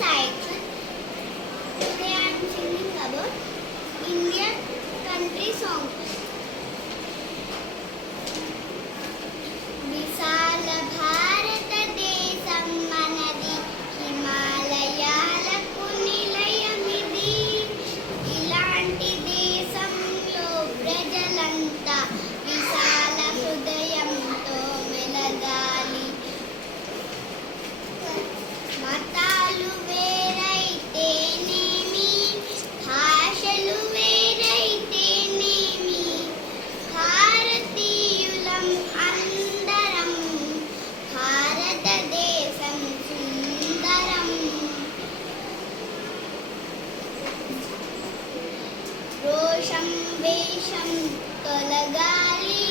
Saitran. Today I am singing about Indian country song. విశాల భారతదేశం మనది, హిమాలయాలకు నిలయమిది. ఇలాంటి దేశంలో ప్రజలంతా విశాల హృదయంతో మెలగాలి. మతాలు వేరైతేనేమి, భాషలు వేరైతేనేమి, భారతీయులం అందరం, భారతదేశం సుందరం. రోషం వేషం తొలగాలి,